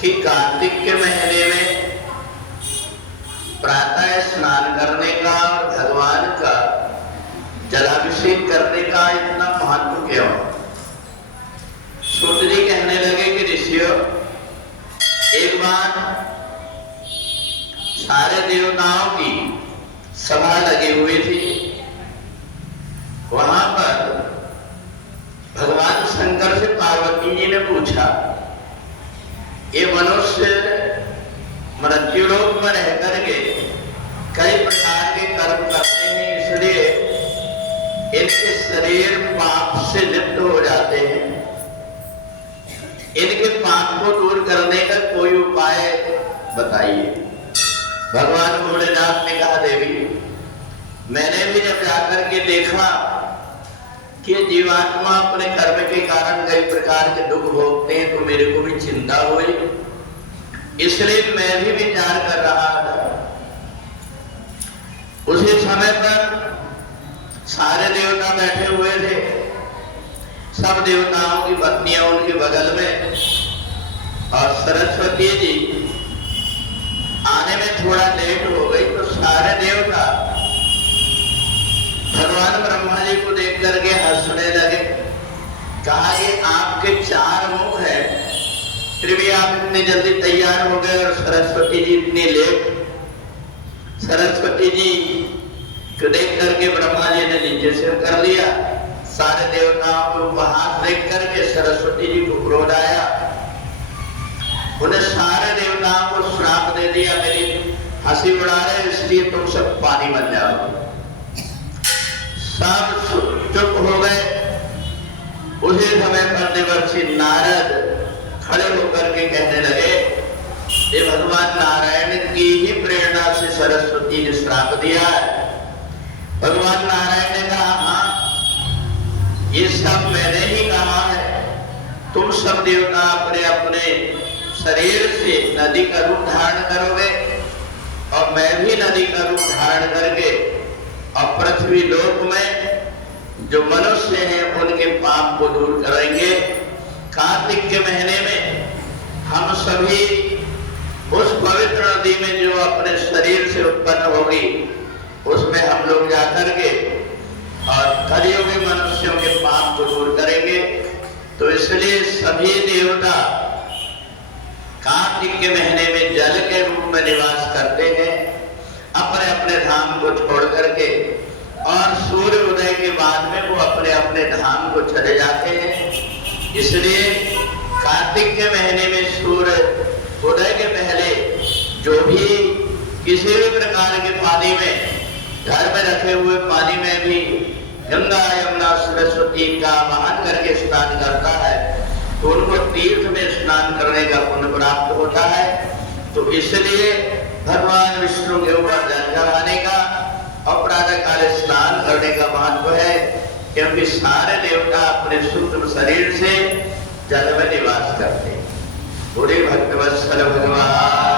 कि कार्तिक के महीने में प्रातः स्नान करने का और भगवान का जलाभिषेक करने का इतना महत्व क्यों? सूत जी कहने लगे कि ऋषियों, एक बार सारे देवताओं की सभा लगी हुई थी। वहां पर भगवान शंकर से पार्वती जी ने पूछा, ये मनुष्य मृत्युलोक में रह करके कई प्रकार के कर्म करते हैं, इसलिए इनके शरीर पाप से लिप्त हो जाते हैं। इनके पाप को दूर करने का कोई उपाय बताइए। भगवान भोलेनाथ ने कहा, देवी, मैंने भी जब जाकर के देखा कि जीवात्मा अपने कर्म के कारण कई प्रकार के दुख भोगते हैं, तो मेरे को भी चिंता हुई, इसलिए मैं भी विचार कर रहा था। उसी समय पर सारे देवता बैठे हुए थे, सब देवताओं की पत्नियां उनके बगल में, और सरस्वती जी आने में थोड़ा लेट हो गई, तो सारे देवता भगवान ब्रह्मा जी को देख करके हंसने लगे। कहा, ये आपके 4 मुख है, फिर भी आप इतने जल्दी तैयार हो गए, और सरस्वती जी इतनी लेट। सरस्वती जी को देख करके ब्रह्मा जी ने नीचे सिर कर लिया। सारे देवताओं के उपहास देख करके सरस्वती जी को क्रोध आया। उन्हें सारे देवताओं को श्राप दे दिया, मेरी हंसी उड़ा रहे इसलिए तुम सब पानी बन जाओ। सब चुप हो गए। उसी समय पर देवर्षि नारद खड़े होकर के कहने लगे, ये भगवान नारायण की ही प्रेरणा से सरस्वती ने श्राप दिया है। भगवान नारायण ने कहा, हाँ, ये सब मैंने ही कहा है। तुम सब देवता अपने अपने शरीर से नदी का रूप धारण करोगे, और मैं भी नदी का रूप धारण करके और पृथ्वी लोक में जो मनुष्य हैं उनके पाप को दूर करेंगे। कार्तिक के महीने में हम सभी उस पवित्र नदी में जो अपने शरीर से उत्पन्न होगी, उसमें हम लोग जाकर के और कलियुगी मनुष्यों के पाप को दूर करेंगे। तो इसलिए सभी देवता कार्तिक के महीने में जल के रूप में निवास करते हैं, अपने अपने धाम को छोड़ करके, और सूर्य उदय के बाद में वो अपने अपने धाम को चले जाते हैं। इसलिए कार्तिक के महीने में सूर्य उदय के पहले जो भी किसी भी प्रकार के पानी में, घर में रखे हुए पानी में भी गंगा यमुना सरस्वती का आवाहन करके स्नान करता है, तो उनको तीर्थ में स्नान करने का पुण्य प्राप्त होता है। तो इसलिए भगवान विष्णु के ऊपर जल चढ़ाने का और प्रातः काल स्नान करने का महत्व है, क्योंकि सारे देवता अपने सूक्ष्म शरीर से जल में निवास करते हैं। पूरे भक्तवत्सल भगवान